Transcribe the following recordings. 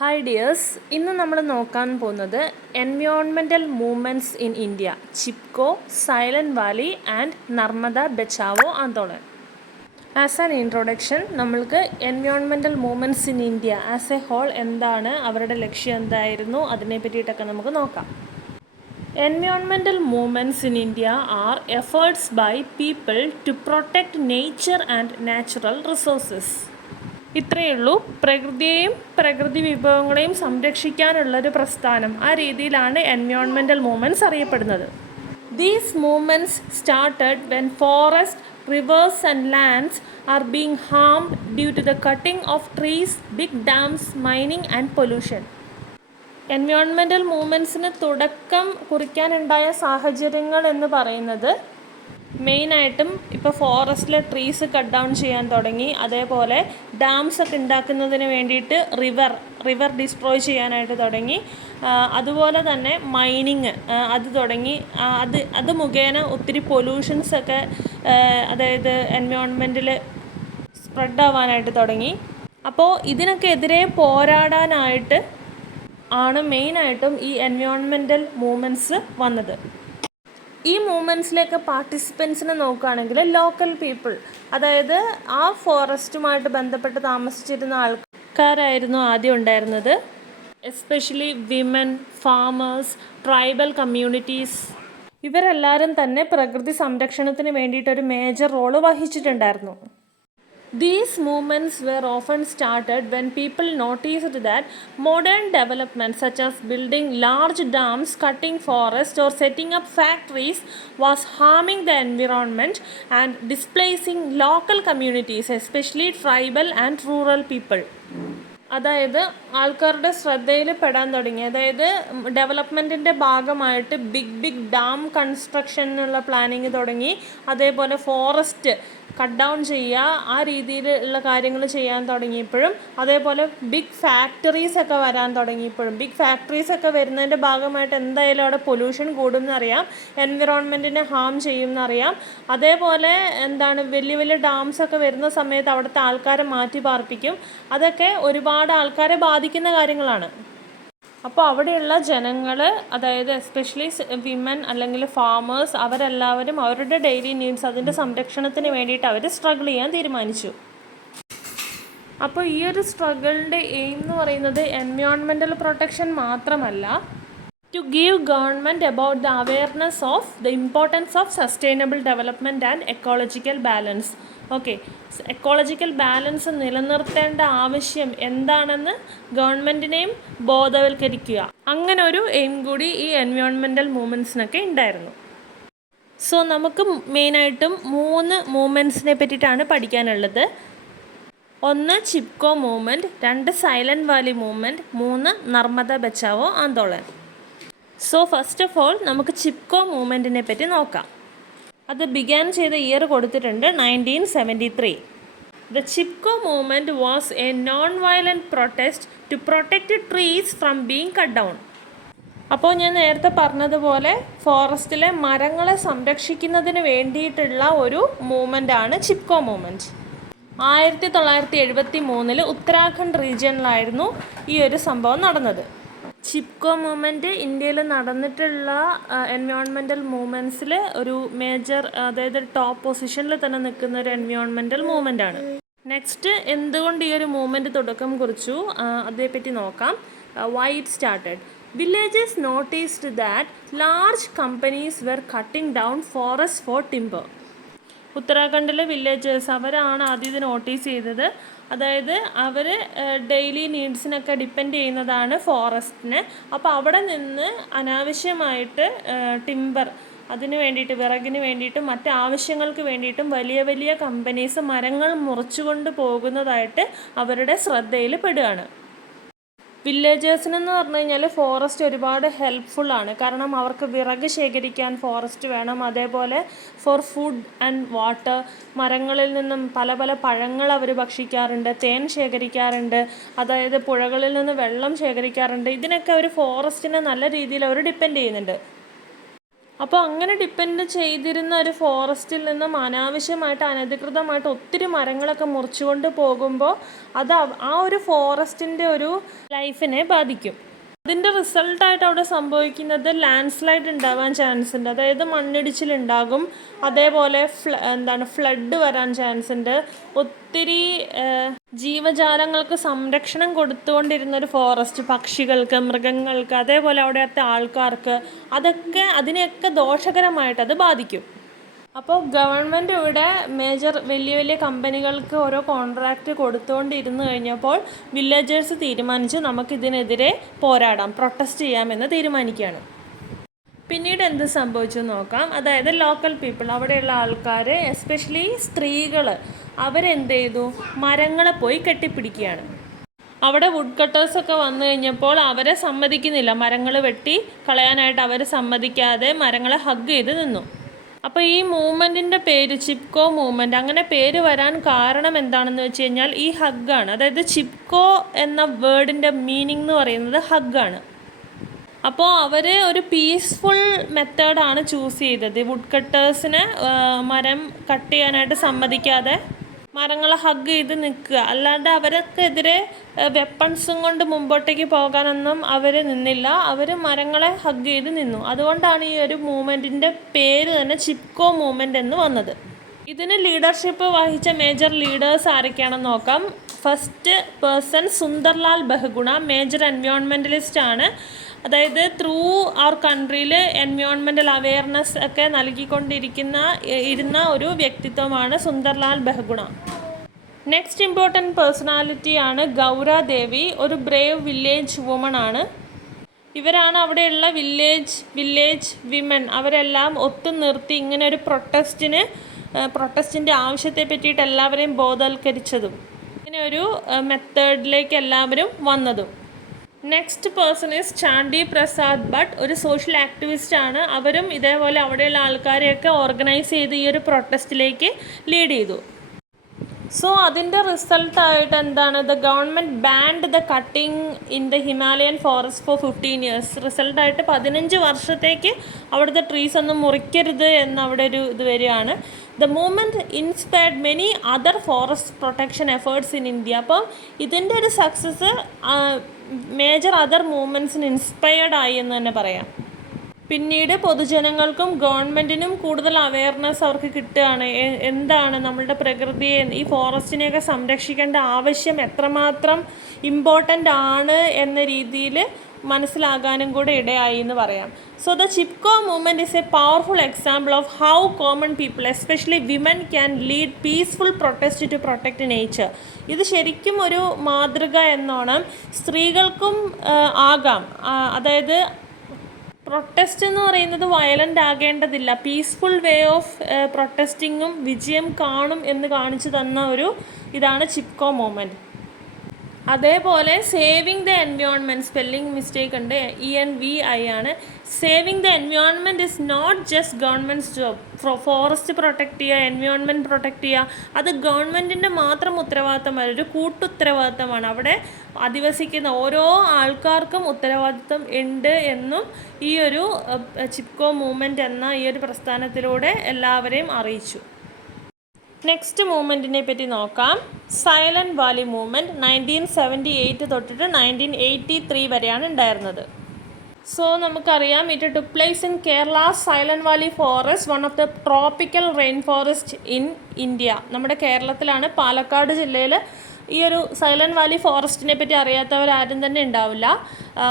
Hi dears, ഇന്ന് നമ്മൾ നോക്കാൻ പോകുന്നത് environmental movements in India, Chipko, Silent Valley and Narmada Bachao Andolan. As an introduction, നമ്മൾക്ക് environmental movements in India as a whole എന്താണ്, അവരുടെ ലക്ഷ്യം എന്തായിരുന്നു, അതിനെ പറ്റിയിട്ടൊക്കെ നമുക്ക് നോക്കാം. Environmental movements in India are efforts by people to protect nature and natural resources. ഇത്രയേ ഉള്ളൂ. പ്രകൃതിയെയും പ്രകൃതി വിഭവങ്ങളെയും സംരക്ഷിക്കാനുള്ളൊരു പ്രസ്ഥാനം. ആ രീതിയിലാണ് എൻവയോൺമെൻറ്റൽ മൂവ്മെൻറ്റ്സ് അറിയപ്പെടുന്നത്. These movements started when forest, rivers and lands are being harmed due to the cutting of trees, big dams, mining and pollution. Environmental മൂവ്മെൻറ്റ്സിന് തുടക്കം കുറിക്കാനുണ്ടായ സാഹചര്യങ്ങൾ എന്ന് പറയുന്നത് മെയിനായിട്ടും ഇപ്പോൾ ഫോറസ്റ്റിലെ ട്രീസ് കട്ട് ഡൗൺ ചെയ്യാൻ തുടങ്ങി, അതേപോലെ ഡാംസ് ഒക്കെ ഉണ്ടാക്കുന്നതിന് വേണ്ടിയിട്ട് റിവർ ഡിസ്ട്രോയ് ചെയ്യാനായിട്ട് തുടങ്ങി, അതുപോലെ തന്നെ മൈനിങ് അത് തുടങ്ങി. അത് മുഖേന ഒത്തിരി പൊല്യൂഷൻസൊക്കെ അതായത് എൻവയോൺമെൻറ്റിൽ സ്പ്രെഡ് ആവാനായിട്ട് തുടങ്ങി. അപ്പോൾ ഇതിനൊക്കെ എതിരെ പോരാടാനായിട്ട് ആണ് മെയിനായിട്ടും ഈ എൻവയോൺമെൻറ്റൽ മൂവ്മെൻറ്റ്സ് വന്നത്. ഈ മൂവ്മെൻറ്റ്സിലേക്ക് പാർട്ടിസിപ്പൻസിനെ നോക്കുകയാണെങ്കിൽ ലോക്കൽ പീപ്പിൾ, അതായത് ആ ഫോറസ്റ്റുമായിട്ട് ബന്ധപ്പെട്ട് താമസിച്ചിരുന്ന ആൾക്കാരായിരുന്നു ആദ്യം ഉണ്ടായിരുന്നത്. Especially women, farmers, tribal communities, ഇവരെല്ലാവരും തന്നെ പ്രകൃതി സംരക്ഷണത്തിന് വേണ്ടിയിട്ടൊരു മേജർ റോള് വഹിച്ചിട്ടുണ്ടായിരുന്നു. These movements were often started when people noticed that modern developments such as building large dams, cutting forests or setting up factories was harming the environment and displacing local communities, especially tribal and rural people. അതായത് ആൾക്കാരുടെ ശ്രദ്ധയിൽ പെടാൻ തുടങ്ങി. അതായത് ഡെവലപ്മെൻറ്റിൻ്റെ ഭാഗമായിട്ട് big dam കൺസ്ട്രക്ഷനുള്ള planning തുടങ്ങി, അതേപോലെ forest cut down ചെയ്യുക, ആ രീതിയിലുള്ള കാര്യങ്ങൾ ചെയ്യാൻ തുടങ്ങിയപ്പോഴും, അതേപോലെ ബിഗ് ഫാക്ടറീസൊക്കെ വരാൻ തുടങ്ങിയപ്പോഴും, ബിഗ് ഫാക്ടറീസൊക്കെ വരുന്നതിൻ്റെ ഭാഗമായിട്ട് എന്തായാലും അവിടെ പൊല്യൂഷൻ കൂടുമെന്നറിയാം, എൻവിറോൺമെൻറ്റിനെ ഹാം ചെയ്യുമെന്നറിയാം. അതേപോലെ വലിയ ഡാംസൊക്കെ വരുന്ന സമയത്ത് അവിടുത്തെ ആൾക്കാരെ മാറ്റി പാർപ്പിക്കും. അതൊക്കെ ഒരുപാട് ആൾക്കാരെ ബാധിക്കുന്ന കാര്യങ്ങളാണ്. അപ്പോൾ അവിടെയുള്ള ജനങ്ങൾ, അതായത് എസ്പെഷ്യലി വിമൻ അല്ലെങ്കിൽ ഫാമേഴ്സ്, അവരെല്ലാവരും അവരുടെ ഡെയിലി നീഡ്സ്, അതിൻ്റെ സംരക്ഷണത്തിന് വേണ്ടിയിട്ട് അവർ സ്ട്രഗിൾ ചെയ്യാൻ തീരുമാനിച്ചു. അപ്പോൾ ഈ ഒരു സ്ട്രഗിളിൻ്റെ എയിം എന്ന് പറയുന്നത് എൻവയോൺമെൻറ്റൽ പ്രൊട്ടക്ഷൻ മാത്രമല്ല, to give government about the awareness of the importance of sustainable development and ecological balance. Okay, ecological balance നിലനിർത്തേണ്ട ആവശ്യം എന്താണെന്ന് ഗവൺമെൻറ്റിനെയും ബോധവൽക്കരിക്കുക. അങ്ങനെ ഒരു എയിം കൂടി ഈ എൻവയോൺമെൻറ്റൽ മൂവ്മെൻറ്റ്സിനൊക്കെ ഉണ്ടായിരുന്നു. സോ നമുക്ക് മെയിനായിട്ടും 3 മൂവ്മെൻറ്റ്സിനെ പറ്റിയിട്ടാണ് പഠിക്കാനുള്ളത്. 1 Chipko movement, 2 silent Valley movement, 3 Narmada Bachao Andolan. So first of all നമുക്ക് ചിപ്കോ മൂവ്മെൻറ്റിനെ പറ്റി നോക്കാം. അത് ബിഗാൻ ചെയ്ത ഇയർ കൊടുത്തിട്ടുണ്ട് 1973. The Chipko movement was a non violent protest to protect trees from being cut down. അപ്പോൾ ഞാൻ നേരത്തെ പറഞ്ഞതുപോലെ ഫോറസ്റ്റിലെ മരങ്ങളെ സംരക്ഷിക്കുന്നതിന് വേണ്ടിയിട്ടുള്ള ഒരു മൂവ്മെൻറ്റാണ് ചിപ്കോ മൂവ്മെൻറ്റ്. 1973 ഉത്തരാഖണ്ഡ് റീജിയനിലായിരുന്നു ഈ ഒരു സംഭവം നടന്നത്. ചിപ്കോ മൂവ്മെൻറ്റ് ഇന്ത്യയിൽ നടന്നിട്ടുള്ള എൻവയോൺമെൻറ്റൽ മൂവ്മെൻറ്റ്സിൽ ഒരു മേജർ, അതായത് ടോപ്പ് പൊസിഷനിൽ തന്നെ നിൽക്കുന്ന ഒരു എൻവയോൺമെൻറ്റൽ മൂവ്മെൻറ്റാണ്. നെക്സ്റ്റ്, എന്തുകൊണ്ട് ഈ ഒരു മൂവ്മെൻറ്റ് തുടക്കം കുറിച്ചു അതേപ്പറ്റി നോക്കാം. Why it started. Villagers noticed that large companies were cutting down forests for timber. ഉത്തരാഖണ്ഡിലെ വില്ലേജേഴ്സ് അവരാണ് ആദ്യം ഇത് നോട്ടീസ് ചെയ്തത്. അതായത് അവർ ഡെയിലി നീഡ്സിനൊക്കെ ഡിപ്പെൻഡ് ചെയ്യുന്നതാണ് ഫോറസ്റ്റിന്. അപ്പോൾ അവിടെ നിന്ന് അനാവശ്യമായിട്ട് ടിമ്പർ, അതിന് വേണ്ടിയിട്ട്, വിറകിന് വേണ്ടിയിട്ടും മറ്റ് ആവശ്യങ്ങൾക്ക് വേണ്ടിയിട്ടും വലിയ വലിയ കമ്പനീസ് മരങ്ങൾ മുറിച്ചുകൊണ്ട് പോകുന്നതായിട്ട് അവരുടെ ശ്രദ്ധയിൽ പെടുകയാണ്. വില്ലേജേഴ്സിനെന്ന് പറഞ്ഞു കഴിഞ്ഞാൽ ഫോറസ്റ്റ് ഒരുപാട് ഹെൽപ്ഫുള്ളാണ്. കാരണം അവർക്ക് വിറക് ശേഖരിക്കാൻ ഫോറസ്റ്റ് വേണം, അതേപോലെ ഫോർ ഫുഡ് ആൻഡ് വാട്ടർ, മരങ്ങളിൽ നിന്നും പല പല പഴങ്ങൾ അവർ ഭക്ഷിക്കാറുണ്ട്, തേൻ ശേഖരിക്കാറുണ്ട്, അതായത് പുഴകളിൽ നിന്ന് വെള്ളം ശേഖരിക്കാറുണ്ട്. ഇതിനൊക്കെ അവർ ഫോറസ്റ്റിനെ നല്ല രീതിയിൽ അവർ ഡിപ്പെൻഡ് ചെയ്യുന്നുണ്ട്. അപ്പോൾ അങ്ങനെ ഡിപ്പെൻഡ് ചെയ്തിരുന്ന ഒരു ഫോറസ്റ്റിൽ നിന്നും അനാവശ്യമായിട്ട് അനധികൃതമായിട്ട് ഒത്തിരി മരങ്ങളൊക്കെ മുറിച്ചുകൊണ്ട് പോകുമ്പോൾ അത് ആ ഒരു ഫോറസ്റ്റിൻ്റെ ഒരു ലൈഫിനെ ബാധിക്കും. അതിൻ്റെ റിസൾട്ടായിട്ട് അവിടെ സംഭവിക്കുന്നത് ലാൻഡ് സ്ലൈഡ് ഉണ്ടാവാൻ ചാൻസ് ഉണ്ട്, അതായത് മണ്ണിടിച്ചിലുണ്ടാകും. അതേപോലെ ഫ്ലഡ് വരാൻ ചാൻസ് ഉണ്ട്. ഒത്തിരി ജീവജാലങ്ങൾക്ക് സംരക്ഷണം കൊടുത്തുകൊണ്ടിരുന്നൊരു ഫോറസ്റ്റ്, പക്ഷികൾക്ക്, മൃഗങ്ങൾക്ക്, അതേപോലെ അവിടുത്തെ ആൾക്കാർക്ക്, അതിനെയൊക്കെ ദോഷകരമായിട്ട് അത് ബാധിക്കും. അപ്പോൾ ഗവൺമെൻറ് ഇവിടെ വലിയ വലിയ കമ്പനികൾക്ക് ഓരോ കോൺട്രാക്റ്റ് കൊടുത്തുകൊണ്ടിരുന്നു കഴിഞ്ഞപ്പോൾ വില്ലേജേഴ്സ് തീരുമാനിച്ച് നമുക്കിതിനെതിരെ പോരാടാം, പ്രൊട്ടസ്റ്റ് ചെയ്യാമെന്ന് തീരുമാനിക്കുകയാണ്. പിന്നീട് എന്ത് സംഭവിച്ചു നോക്കാം. അതായത് ലോക്കൽ പീപ്പിൾ, അവിടെയുള്ള ആൾക്കാർ, എസ്പെഷ്യലി സ്ത്രീകൾ, അവരെന്ത് ചെയ്തു, മരങ്ങളെ പോയി കെട്ടിപ്പിടിക്കുകയാണ്. അവിടെ വുഡ് കട്ടേഴ്സൊക്കെ വന്നു കഴിഞ്ഞപ്പോൾ അവരെ സമ്മതിക്കുന്നില്ല, മരങ്ങൾ വെട്ടി കളയാനായിട്ട് അവർ സമ്മതിക്കാതെ മരങ്ങളെ ഹഗ് ചെയ്ത് നിന്നു. അപ്പോൾ ഈ മൂവ്മെൻറ്റിൻ്റെ പേര് ചിപ്കോ മൂവ്മെൻറ്റ്, അങ്ങനെ പേര് വരാൻ കാരണം എന്താണെന്ന് വെച്ച് കഴിഞ്ഞാൽ ഈ ഹഗ്ഗാണ്. അതായത് ചിപ്കോ എന്ന വേർഡിൻ്റെ മീനിങ് എന്ന് പറയുന്നത് ഹഗ്ഗാണ്. അപ്പോൾ അവർ ഒരു പീസ്ഫുൾ മെത്തേഡാണ് ചൂസ് ചെയ്തത്. വുഡ് കട്ടേഴ്സിനെ മരം കട്ട് ചെയ്യാനായിട്ട് സമ്മതിക്കാതെ മരങ്ങളെ ഹഗ് ചെയ്ത് നിൽക്കുക, അല്ലാണ്ട് അവർക്കെതിരെ വെപ്പൺസും കൊണ്ട് മുമ്പോട്ടേക്ക് പോകാനൊന്നും അവർ നിന്നില്ല. അവർ മരങ്ങളെ ഹഗ് ചെയ്ത് നിന്നു. അതുകൊണ്ടാണ് ഈ ഒരു മൂവ്മെൻറ്റിൻ്റെ പേര് തന്നെ ചിപ്കോ മൂവ്മെൻറ്റ് എന്ന് വന്നത്. ഇതിന് ലീഡർഷിപ്പ് വഹിച്ച മേജർ ലീഡേഴ്സ് ആരൊക്കെയാണെന്ന് നോക്കാം. First person Sundarlal Bahuguna, major environmentalist ആണ്. അതായത് ത്രൂ അവർ കൺട്രിയിൽ എൻവയോൺമെൻറ്റൽ അവെയർനെസ് ഒക്കെ ഇരുന്ന ഒരു വ്യക്തിത്വമാണ് സുന്ദർലാൽ ബഹുഗുണ. നെക്സ്റ്റ് ഇമ്പോർട്ടൻറ്റ് പേഴ്സണാലിറ്റിയാണ് ഗൗര ദേവി, ഒരു ബ്രേവ് വില്ലേജ് വുമൺ ആണ്. ഇവരാണ് അവിടെയുള്ള വില്ലേജ് വിമൻ അവരെല്ലാം ഒത്തുനിർത്തി ഇങ്ങനെ ഒരു പ്രൊട്ടസ്റ്റിൻ്റെ ആവശ്യത്തെ പറ്റിയിട്ട് എല്ലാവരെയും ബോധവൽക്കരിച്ചതും ഇങ്ങനെ ഒരു മെത്തേഡിലേക്ക് എല്ലാവരും വന്നതും. Next person is Chandi Prasad Bhatt, ഒരു സോഷ്യൽ ആക്ടിവിസ്റ്റ് ആണ്. അവരും ഇതേപോലെ അവിടെയുള്ള ആൾക്കാരെയൊക്കെ ഓർഗനൈസ് ചെയ്ത് ഈ ഒരു പ്രൊട്ടസ്റ്റിലേക്ക് ലീഡ് ചെയ്തു. സോ അതിൻ്റെ റിസൾട്ടായിട്ട് എന്താണ്, the government banned the cutting in the Himalayan forest for 15 years. റിസൾട്ടായിട്ട് 15 വർഷത്തേക്ക് അവിടുത്തെ ട്രീസ് ഒന്നും മുറിക്കരുത് എന്ന് അവിടെ ഒരു ഇത് വരികയാണ്. The movement inspired many other forest protection efforts in India. അപ്പം ഇതിൻ്റെ ഒരു സക്സസ് മേജർ അതർ മൂവ്മെൻറ്റ്സിന് ഇൻസ്പയർഡ് ആയി എന്ന് തന്നെ പറയാം. പിന്നീട് പൊതുജനങ്ങൾക്കും ഗവൺമെൻറ്റിനും കൂടുതൽ അവെയർനെസ് അവർക്ക് കിട്ടുകയാണ്. എന്താണ് നമ്മളുടെ പ്രകൃതിയെ, ഈ ഫോറസ്റ്റിനെയൊക്കെ സംരക്ഷിക്കേണ്ട ആവശ്യം എത്രമാത്രം ഇമ്പോർട്ടൻ്റ് ആണ് എന്ന രീതിയിൽ മനസ്സിലാകാനും കൂടെ ഇടയായി എന്ന് പറയാം. So the Chipko movement is a powerful example of how common people, especially women, can lead peaceful protest to protect nature. ഇത് ശരിക്കും ഒരു മാതൃക എന്നോണം സ്ത്രീകൾക്കും ആകാം. അതായത് പ്രൊട്ടസ്റ്റ് എന്ന് പറയുന്നത് വയലൻ്റ് ആകേണ്ടതില്ല, പീസ്ഫുൾ വേ ഓഫ് പ്രൊട്ടസ്റ്റിങ്ങും വിജയം കാണും എന്ന് കാണിച്ചു തന്ന ഇതാണ് ചിപ്കോ മൂവ്മെൻറ്റ്. അതേപോലെ saving the environment, spelling mistake ഉണ്ട്, ENVI ആണ്. Saving the environment is not just government's job. Forest protect ചെയ്യുക, എൻവയോൺമെൻറ്റ് പ്രൊട്ടക്റ്റ് ചെയ്യുക, അത് ഗവൺമെൻറ്റിൻ്റെ മാത്രം ഉത്തരവാദിത്തമല്ല, ഒരു കൂട്ടുത്തരവാദിത്തമാണ്. അവിടെ അധിവസിക്കുന്ന ഓരോ ആൾക്കാർക്കും ഉത്തരവാദിത്തം ഉണ്ട് എന്നും ഈ ഒരു ചിപ്കോ മൂവ്മെൻറ്റ് എന്ന ഈ ഒരു പ്രസ്ഥാനത്തിലൂടെ എല്ലാവരെയും അറിയിച്ചു. നെക്സ്റ്റ് മൂവ്മെൻറ്റിനെ പറ്റി നോക്കാം. സൈലൻറ്റ് വാലി മൂവ്മെൻറ്റ് 1978 തൊട്ടിട്ട് 1983 വരെയാണ് ഉണ്ടായിരുന്നത്. സോ നമുക്കറിയാം, it took place in Kerala silent Valley forest, one of the tropical rain forest in India. നമ്മുടെ കേരളത്തിലാണ്, പാലക്കാട് ജില്ലയിൽ. ഈ ഒരു സൈലൻറ്റ് വാലി ഫോറസ്റ്റിനെ പറ്റി അറിയാത്തവരാരും തന്നെ ഉണ്ടാവില്ല.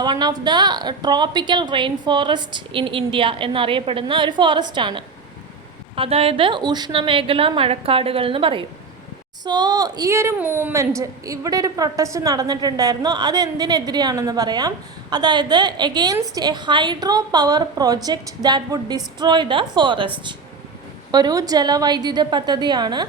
One of the tropical rain forest in India എന്നറിയപ്പെടുന്ന ഒരു ഫോറസ്റ്റാണ്. അതായത് ഉഷ്ണമേഖല മഴക്കാടുകൾ എന്ന് പറയും. സോ ഈ ഒരു മൂവ്മെൻറ്റ്, ഇവിടെ ഒരു പ്രൊട്ടസ്റ്റ് നടന്നിട്ടുണ്ടായിരുന്നു. അത് എന്തിനെതിരെയാണെന്ന് പറയാം. അതായത് against a hydro power project that would destroy the forest. ഒരു ജലവൈദ്യുത പദ്ധതിയാണ്.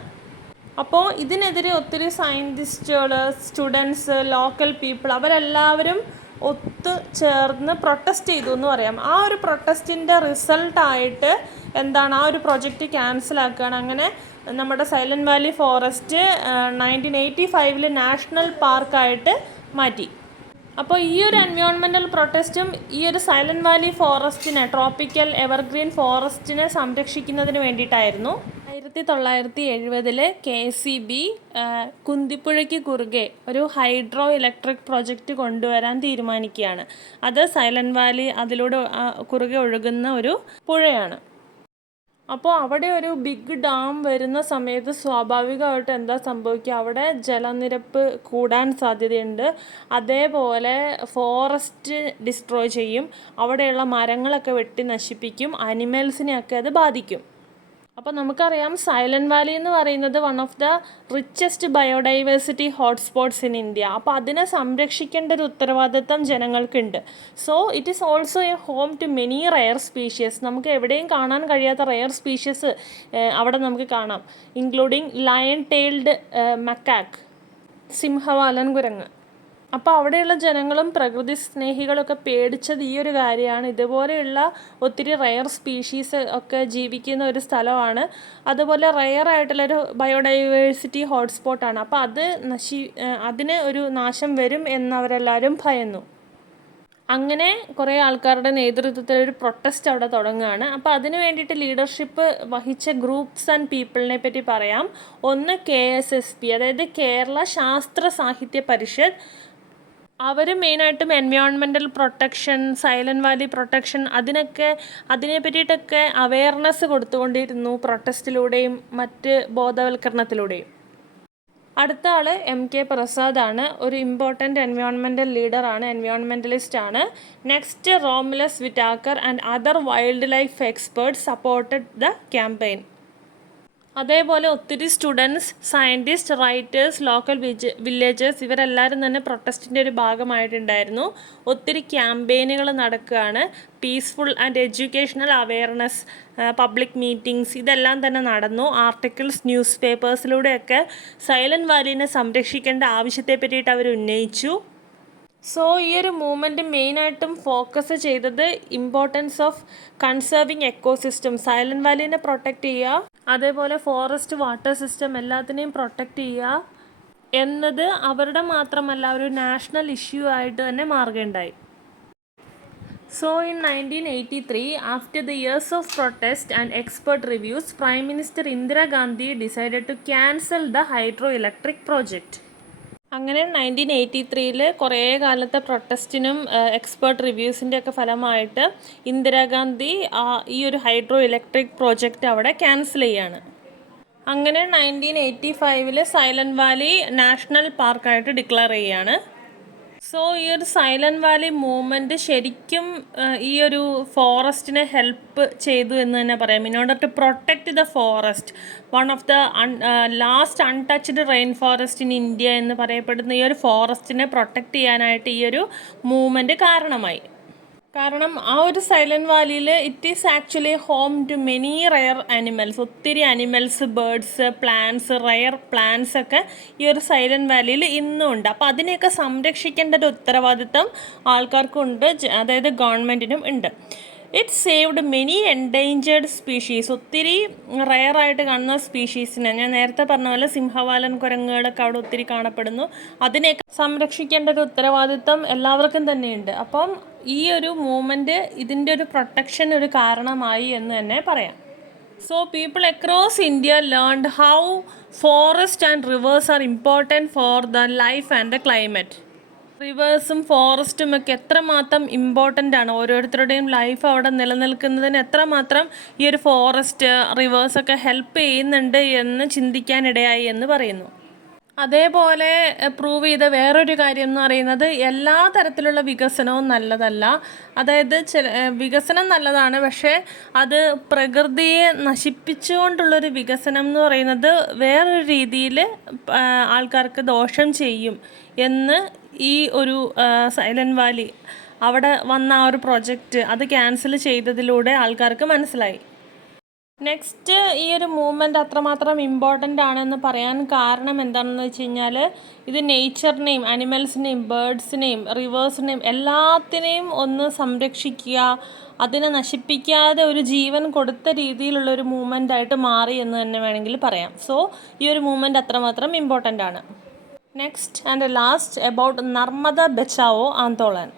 അപ്പോൾ ഇതിനെതിരെ ഒത്തിരി സയൻറ്റിസ്റ്റുകൾ, സ്റ്റുഡൻസ്, ലോക്കൽ പീപ്പിൾ അവരെല്ലാവരും ഒത്തുചേർന്ന് പ്രൊട്ടസ്റ്റ് ചെയ്തു എന്ന് പറയാം. ആ ഒരു പ്രൊട്ടസ്റ്റിൻ്റെ റിസൾട്ടായിട്ട് എന്താണ്, ആ ഒരു പ്രൊജക്റ്റ് ക്യാൻസലാക്കുകയാണ്. അങ്ങനെ നമ്മുടെ സൈലൻറ്റ് വാലി ഫോറസ്റ്റ് 1985 നാഷണൽ പാർക്കായിട്ട് മാറ്റി. അപ്പോൾ ഈ ഒരു എൻവയോൺമെൻറ്റൽ പ്രൊട്ടസ്റ്റും ഈ ഒരു സൈലൻറ്റ് വാലി ഫോറസ്റ്റിനെ, ട്രോപ്പിക്കൽ എവർഗ്രീൻ ഫോറസ്റ്റിനെ സംരക്ഷിക്കുന്നതിന് വേണ്ടിയിട്ടായിരുന്നു. 1970 KCB കുന്തിപ്പുഴയ്ക്ക് കുറുകെ ഒരു ഹൈഡ്രോ ഇലക്ട്രിക് പ്രൊജക്റ്റ് കൊണ്ടുവരാൻ തീരുമാനിക്കുകയാണ്. അത് സൈലൻറ്റ് വാലി അതിലൂടെ കുറുകെ ഒഴുകുന്ന ഒരു പുഴയാണ്. അപ്പോൾ അവിടെ ഒരു ബിഗ് ഡാം വരുന്ന സമയത്ത് സ്വാഭാവികമായിട്ട് എന്താ സംഭവിക്കുക, അവിടെ ജലനിരപ്പ് കൂടാൻ സാധ്യതയുണ്ട്. അതേപോലെ ഫോറസ്റ്റ് ഡിസ്ട്രോയ് ചെയ്യും, അവിടെയുള്ള മരങ്ങളൊക്കെ വെട്ടി നശിപ്പിക്കും, അനിമൽസിനെയൊക്കെ അത് ബാധിക്കും. അപ്പോൾ നമുക്കറിയാം സൈലൻറ്റ് വാലി എന്ന് പറയുന്നത് one of the richest biodiversity hotspots in India. അപ്പോൾ അതിനെ സംരക്ഷിക്കേണ്ട ഒരു ഉത്തരവാദിത്തം ജനങ്ങൾക്കുണ്ട്. So it is also a home to many rare species. നമുക്ക് എവിടെയും കാണാൻ കഴിയാത്ത റെയർ സ്പീഷ്യസ് അവിടെ നമുക്ക് കാണാം, ഇൻക്ലൂഡിങ് ലയൺ ടെയിൽഡ് മക്കാക്ക്, സിംഹവാലൻ കുരങ്ങ്. അപ്പോൾ അവിടെയുള്ള ജനങ്ങളും പ്രകൃതി സ്നേഹികളൊക്കെ പേടിച്ചത് ഈ ഒരു കാര്യമാണ്. ഇതുപോലെയുള്ള ഒത്തിരി റെയർ സ്പീഷീസ് ഒക്കെ ജീവിക്കുന്ന ഒരു സ്ഥലമാണ്. അതുപോലെ റെയർ ആയിട്ടുള്ളൊരു ബയോഡൈവേഴ്സിറ്റി ഹോട്ട്സ്പോട്ടാണ്. അപ്പോൾ അതിന് ഒരു നാശം വരും എന്നവരെല്ലാവരും ഭയന്നു. അങ്ങനെ കുറേ ആൾക്കാരുടെ നേതൃത്വത്തിൽ ഒരു പ്രൊട്ടസ്റ്റ് അവിടെ തുടങ്ങുകയാണ്. അപ്പോൾ അതിന് വേണ്ടിയിട്ട് ലീഡർഷിപ്പ് വഹിച്ച ഗ്രൂപ്പ്സ് ആൻഡ് പീപ്പിളിനെ പറ്റി പറയാം. ഒന്ന് KSSP, അതായത് കേരള ശാസ്ത്ര സാഹിത്യ പരിഷത്ത്. അവർ മെയിനായിട്ടും environmental protection, silent Valley protection അതിനെ പറ്റിയിട്ടൊക്കെ അവെയർനെസ് കൊടുത്തുകൊണ്ടിരുന്നു പ്രൊട്ടസ്റ്റിലൂടെയും മറ്റ് ബോധവൽക്കരണത്തിലൂടെയും. അടുത്ത ആൾ MK പ്രസാദാണ്. ഒരു ഇമ്പോർട്ടൻ്റ് എൻവയോൺമെൻറ്റൽ ലീഡറാണ്, എൻവയോൺമെൻറ്റലിസ്റ്റാണ്. Next Romulus Whitaker and other wildlife experts supported the campaign. അതേപോലെ ഒത്തിരി students, scientist, writers, local villagers ഇവരെല്ലാവരും തന്നെ പ്രൊട്ടസ്റ്റിൻ്റെ ഒരു ഭാഗമായിട്ടുണ്ടായിരുന്നു. ഒത്തിരി ക്യാമ്പയിനുകൾ നടക്കുകയാണ്. Peaceful and educational awareness, public meetings ഇതെല്ലാം തന്നെ നടന്നു. ആർട്ടിക്കിൾസ്, ന്യൂസ് പേപ്പേഴ്സിലൂടെയൊക്കെ സൈലൻറ്റ് വാലിനെ സംരക്ഷിക്കേണ്ട ആവശ്യത്തെ പറ്റിയിട്ട് അവർ ഉന്നയിച്ചു. സോ ഈ ഒരു മൂവ്മെൻറ്റ് മെയിനായിട്ടും ഫോക്കസ് ചെയ്തത് importance of conserving ecosystem, Silent വാലിനെ പ്രൊട്ടക്റ്റ് ചെയ്യുക, അതേപോലെ ഫോറസ്റ്റ്, വാട്ടർ സിസ്റ്റം എല്ലാത്തിനെയും പ്രൊട്ടക്റ്റ് ചെയ്യുക എന്നത് അവരുടെ മാത്രമല്ല ഒരു നാഷണൽ ഇഷ്യൂ ആയിട്ട് തന്നെ മാറുകയുണ്ടായി. So in 1983, after the years of protest and expert reviews, Prime Minister Indira Gandhi decided to cancel the hydroelectric project. അങ്ങനെ 1983 കുറേ കാലത്തെ പ്രൊട്ടസ്റ്റിനും എക്സ്പേർട്ട് റിവ്യൂസിൻ്റെ ഒക്കെ ഫലമായിട്ട് ഇന്ദിരാഗാന്ധി ഈ ഒരു ഹൈഡ്രോ ഇലക്ട്രിക് പ്രോജക്റ്റ് അവിടെ ക്യാൻസൽ ചെയ്യാണ്. അങ്ങനെ 1985 സൈലൻറ്റ് വാലി നാഷണൽ പാർക്കായിട്ട് ഡിക്ലെയർ ചെയ്യുകയാണ്. സോ ഈ ഒരു സൈലൻറ്റ് വാലി മൂവ്മെൻറ്റ് ശരിക്കും ഈ ഒരു ഫോറസ്റ്റിനെ ഹെൽപ്പ് ചെയ്തു എന്ന് തന്നെ പറയാം. In order to protect the forest, one of the last untouched rain forest in India എന്ന് പറയപ്പെടുന്ന ഈ ഒരു ഫോറസ്റ്റിനെ പ്രൊട്ടക്റ്റ് ചെയ്യാനായിട്ട് ഈ ഒരു മൂവ്മെൻറ്റ് കാരണമായി. കാരണം ആ ഒരു സൈലൻറ്റ് വാലിയിൽ it is actually home to many rare animals. ഒത്തിരി animals, birds, plants, rare plants ഒക്കെ ഈ ഒരു സൈലൻറ്റ് വാലിയിൽ ഇന്നും ഉണ്ട്. അപ്പോൾ അതിനെയൊക്കെ സംരക്ഷിക്കേണ്ട ഒരു ഉത്തരവാദിത്തം ആൾക്കാർക്കുണ്ട്, അതായത് ഗവൺമെൻറ്റിനും ഉണ്ട്. It saved many endangered species. ഒത്തിരി റെയറായിട്ട് കാണുന്ന സ്പീഷീസിനെ, ഞാൻ നേരത്തെ പറഞ്ഞ പോലെ സിംഹവാലൻ കുരങ്ങുകളൊക്കെ അവിടെ ഒത്തിരി കാണപ്പെടുന്നു, അതിനെയൊക്കെ സംരക്ഷിക്കേണ്ട ഒരു ഉത്തരവാദിത്തം എല്ലാവർക്കും തന്നെയുണ്ട്. അപ്പം ഈ ഒരു മൂവ്മെൻറ്റ് ഇതിൻ്റെ ഒരു പ്രൊട്ടക്ഷൻ ഒരു കാരണമായി എന്ന് തന്നെ പറയാം. So people across India learned how forest and rivers are important for the life and the climate. റിവേഴ്സും ഫോറസ്റ്റും ഒക്കെ എത്രമാത്രം ഇമ്പോർട്ടൻ്റ് ആണ്, ഓരോരുത്തരുടെയും ലൈഫ് അവിടെ നിലനിൽക്കുന്നതിന് എത്രമാത്രം ഈ ഒരു ഫോറസ്റ്റ്, റിവേഴ്സൊക്കെ ഹെൽപ്പ് ചെയ്യുന്നുണ്ട് എന്ന് ചിന്തിക്കാനിടയായി എന്ന് പറയുന്നു. അതേപോലെ പ്രൂവ് ചെയ്ത വേറൊരു കാര്യം എന്ന് പറയുന്നത് എല്ലാ തരത്തിലുള്ള വികസനവും നല്ലതല്ല. അതായത് വികസനം നല്ലതാണ്, പക്ഷേ അത് പ്രകൃതിയെ നശിപ്പിച്ചുകൊണ്ടുള്ളൊരു വികസനം എന്ന് പറയുന്നത് വേറൊരു രീതിയിൽ ആൾക്കാർക്ക് ദോഷം ചെയ്യും എന്ന് ഈ ഒരു സൈലൻറ്റ് വാലി അവിടെ വന്ന ആ ഒരു പ്രൊജക്റ്റ് അത് ക്യാൻസൽ ചെയ്തതിലൂടെ ആൾക്കാർക്ക് മനസ്സിലായി. നെക്സ്റ്റ്, ഈ ഒരു മൂവ്മെൻറ്റ് അത്രമാത്രം ഇമ്പോർട്ടൻ്റ് ആണെന്ന് പറയാൻ കാരണം എന്താണെന്ന് വെച്ച് കഴിഞ്ഞാൽ ഇത് നേച്ചറിനെയും അനിമൽസിനെയും ബേർഡ്സിനെയും റിവേഴ്സിനെയും എല്ലാത്തിനെയും ഒന്ന് സംരക്ഷിക്കുക, അതിനെ നശിപ്പിക്കാതെ ഒരു ജീവൻ കൊടുത്ത രീതിയിലുള്ളൊരു മൂവ്മെൻ്റ് ആയിട്ട് മാറി എന്ന് തന്നെ വേണമെങ്കിൽ പറയാം. സോ ഈ ഒരു മൂവ്മെൻറ്റ് അത്രമാത്രം ഇമ്പോർട്ടൻ്റ് ആണ്. Next and last about Narmada Bachao Andolan.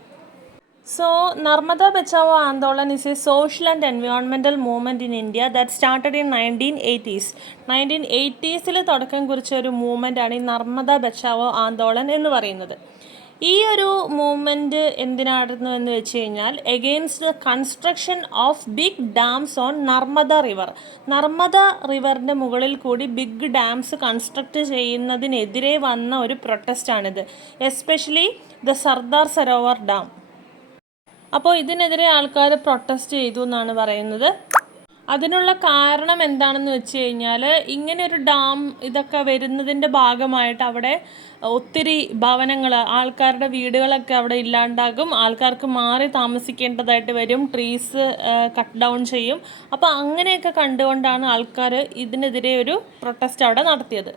So, Narmada Bachao Andolan is a social and environmental movement in India that started in 1980s. 1980s തുടക്കം കുറിച്ച ഒരു മൂവ്മെൻ്റ് ആണ് ഈ നർമ്മദ ബച്ചാവോ ആന്തോളൻ എന്ന് പറയുന്നത്. ഈ ഒരു മൂവ്മെൻറ്റ് എന്തിനായിരുന്നു എന്ന് വെച്ച് കഴിഞ്ഞാൽ against the construction of big dams on Narmada river. Narmada റിവറിൻ്റെ മുകളിൽ കൂടി ബിഗ് ഡാംസ് കൺസ്ട്രക്റ്റ് ചെയ്യുന്നതിനെതിരെ വന്ന ഒരു പ്രൊട്ടസ്റ്റാണിത്, especially the Sardar Sarovar dam. അപ്പോൾ ഇതിനെതിരെ ആൾക്കാർ പ്രൊട്ടസ്റ്റ് ചെയ്തു എന്നാണ് പറയുന്നത്. അതിനുള്ള കാരണം എന്താണെന്ന് വെച്ച് കഴിഞ്ഞാൽ ഇങ്ങനെ ഒരു ഡാം ഇതൊക്കെ വരുന്നതിൻ്റെ ഭാഗമായിട്ട് അവിടെ ഒത്തിരി ഭവനങ്ങൾ, ആൾക്കാരുടെ വീടുകളൊക്കെ അവിടെ ഇല്ലാണ്ടാകും, ആൾക്കാർക്ക് മാറി താമസിക്കേണ്ടതായിട്ട് വരും, ട്രീസ് കട്ട് ഡൗൺ ചെയ്യും. അപ്പോൾ അങ്ങനെയൊക്കെ കണ്ടുകൊണ്ടാണ് ആൾക്കാർ ഇതിനെതിരെ ഒരു പ്രൊട്ടസ്റ്റ് അവിടെ നടത്തിയത്.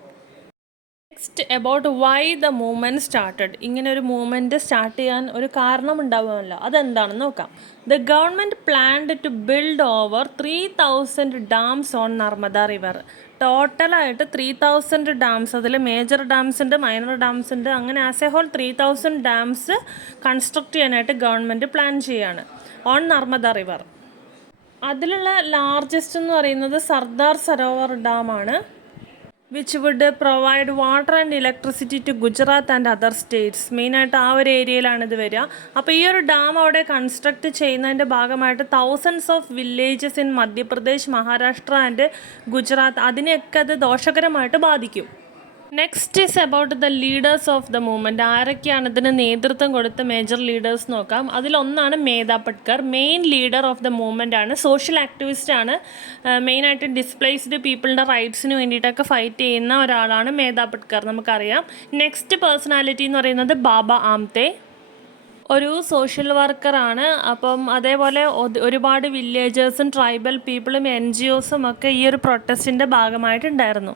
Next about why the movement started. ഇങ്ങനെ ഒരു മൂവ്മെൻറ്റ് സ്റ്റാർട്ട് ചെയ്യാൻ ഒരു കാരണം ഉണ്ടാവുമല്ലോ, അതെന്താണെന്ന് നോക്കാം. The government planned to build over 3000 dams on Narmada river. ടോട്ടലായിട്ട് 3000 ഡാംസ്, അതിൽ മേജർ ഡാംസ് ഉണ്ട്, മൈനർ ഡാംസ് ഉണ്ട്, അങ്ങനെ as a whole 3000 dams construct ചെയ്യാനായിട്ട് ഗവൺമെൻറ് പ്ലാൻ ചെയ്യാണ് ഓൺ നർമ്മദ റിവർ. അതിലുള്ള ലാർജസ്റ്റ് എന്ന് പറയുന്നത് സർദാർ സരോവർ ഡാമാണ്, which would provide water and electricity to Gujarat and other states. മെയിനായിട്ട് ആ ഒരു ഏരിയയിലാണ് ഇത് വരിക. അപ്പോൾ ഈ ഒരു ഡാം അവിടെ കൺസ്ട്രക്ട് ചെയ്യുന്നതിൻ്റെ ഭാഗമായിട്ട് thousands of villages in Madhya Pradesh, Maharashtra and Gujarat, അതിനെയൊക്കെ അത് ദോഷകരമായിട്ട് ബാധിക്കും. Next is about the leaders of the movement. ആരൊക്കെയാണ് ഇതിന് നേതൃത്വം കൊടുത്ത മേജർ ലീഡേഴ്സ് നോക്കാം. അതിലൊന്നാണ് Medha Patkar. Main leader of the movement ആണ്, സോഷ്യൽ ആക്ടിവിസ്റ്റ് ആണ്, മെയിനായിട്ട് ഡിസ്പ്ലേസ്ഡ് പീപ്പിളിൻ്റെ റൈറ്റ്സിന് വേണ്ടിയിട്ടൊക്കെ ഫൈറ്റ് ചെയ്യുന്ന ഒരാളാണ് മേധാ പട്കർ, നമുക്കറിയാം. നെക്സ്റ്റ് പേഴ്സണാലിറ്റി എന്ന് പറയുന്നത് ബാബ ആംതെ, ഒരു സോഷ്യൽ വർക്കറാണ്. അപ്പം അതേപോലെ ഒരുപാട് വില്ലേജേഴ്സും ട്രൈബൽ പീപ്പിളും NGOസും ഒക്കെ ഈ ഒരു പ്രൊട്ടസ്റ്റിൻ്റെ ഭാഗമായിട്ടുണ്ടായിരുന്നു.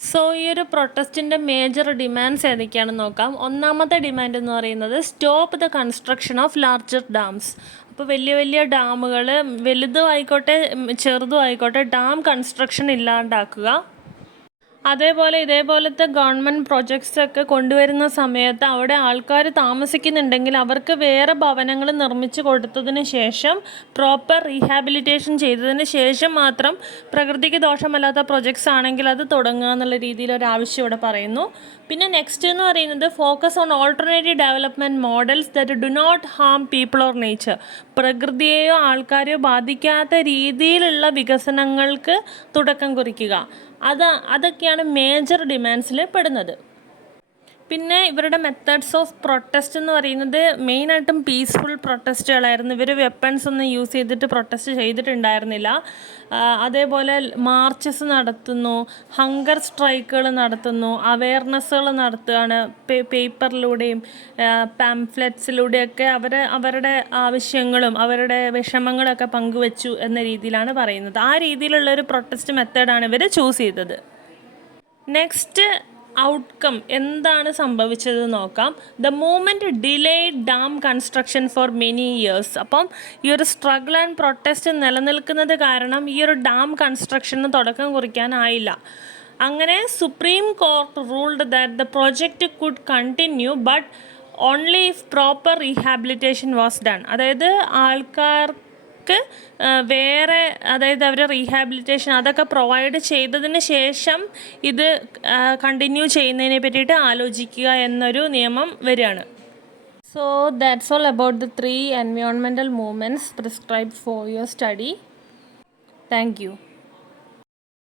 സോ ഈ ഒരു പ്രൊട്ടസ്റ്റിൻ്റെ മേജർ ഡിമാൻഡ്സ് ഏതൊക്കെയാണെന്ന് നോക്കാം. ഒന്നാമത്തെ ഡിമാൻഡ് എന്ന് പറയുന്നത് stop the construction of larger dams. അപ്പോൾ വലിയ വലിയ ഡാമുകൾ, വലുതും ആയിക്കോട്ടെ ചെറുതും ആയിക്കോട്ടെ, ഡാം കൺസ്ട്രക്ഷൻ ഇല്ലാണ്ടാക്കുക. അതേപോലെ ഇതേപോലത്തെ ഗവൺമെൻറ് പ്രൊജക്ട്സൊക്കെ കൊണ്ടുവരുന്ന സമയത്ത് അവിടെ ആൾക്കാർ താമസിക്കുന്നുണ്ടെങ്കിൽ അവർക്ക് വേറെ ഭവനങ്ങൾ നിർമ്മിച്ച് കൊടുത്തതിന് ശേഷം, പ്രോപ്പർ റീഹാബിലിറ്റേഷൻ ചെയ്തതിന് ശേഷം മാത്രം പ്രകൃതിക്ക് ദോഷമല്ലാത്ത പ്രൊജക്ട്സ് ആണെങ്കിൽ അത് തുടങ്ങുക എന്നുള്ള രീതിയിലൊരാവശ്യം ഇവിടെ പറയുന്നു. പിന്നെ നെക്സ്റ്റ് എന്ന് പറയുന്നത് focus on alternative development models that do not harm people or nature. പ്രകൃതിയെയോ ആൾക്കാരെയോ ബാധിക്കാത്ത രീതിയിലുള്ള വികസനങ്ങൾക്ക് തുടക്കം കുറിക്കുക. അതൊക്കെയാണ് മേജർ ഡിമാൻഡ്സിൽ പെടുന്നത്. പിന്നെ ഇവരുടെ മെത്തേഡ്സ് ഓഫ് പ്രൊട്ടസ്റ്റ് എന്ന് പറയുന്നത് മെയിനായിട്ടും പീസ്ഫുൾ പ്രൊട്ടസ്റ്റുകളായിരുന്നു. ഇവർ വെപ്പൺസ് ഒന്നും യൂസ് ചെയ്തിട്ട് പ്രൊട്ടസ്റ്റ് ചെയ്തിട്ടുണ്ടായിരുന്നില്ല. അതേപോലെ മാർച്ചസ് നടത്തുന്നു, ഹങ്കർ സ്ട്രൈക്കുകൾ നടത്തുന്നു, അവെയർനെസ്സുകൾ നടത്തുകയാണ്, പേപ്പറിലൂടെയും പാംഫ്ലെറ്റ്സിലൂടെയൊക്കെ അവരുടെ ആവശ്യങ്ങളും അവരുടെ വിഷമങ്ങളൊക്കെ പങ്കുവച്ചു എന്ന രീതിയിലാണ് പറയുന്നത്. ആ രീതിയിലുള്ളൊരു പ്രൊട്ടസ്റ്റ് മെത്തേഡാണ് ഇവർ ചൂസ് ചെയ്തത്. നെക്സ്റ്റ് ഔട്ട്കം എന്താണ് സംഭവിച്ചത് നോക്കാം. The movement delayed dam construction for many years. അപ്പം ഈ ഒരു സ്ട്രഗിൾ ആൻഡ് പ്രൊട്ടസ്റ്റ് നിലനിൽക്കുന്നത് കാരണം ഈ ഒരു ഡാം കൺസ്ട്രക്ഷന് തുടക്കം കുറിക്കാനായില്ല. അങ്ങനെ supreme court ruled that the project could continue but only if proper rehabilitation was done. അതായത് ആൾക്കാർക്ക് വേറെ, അതായത് അവരുടെ റീഹാബിലിറ്റേഷൻ അതൊക്കെ പ്രൊവൈഡ് ചെയ്തതിന് ശേഷം ഇത് കണ്ടിന്യൂ ചെയ്യുന്നതിനെ പറ്റിയിട്ട് ആലോചിക്കുക എന്നൊരു നിയമം വരികയാണ്. So that's all about the 3 environmental movements prescribed for your study. Thank you.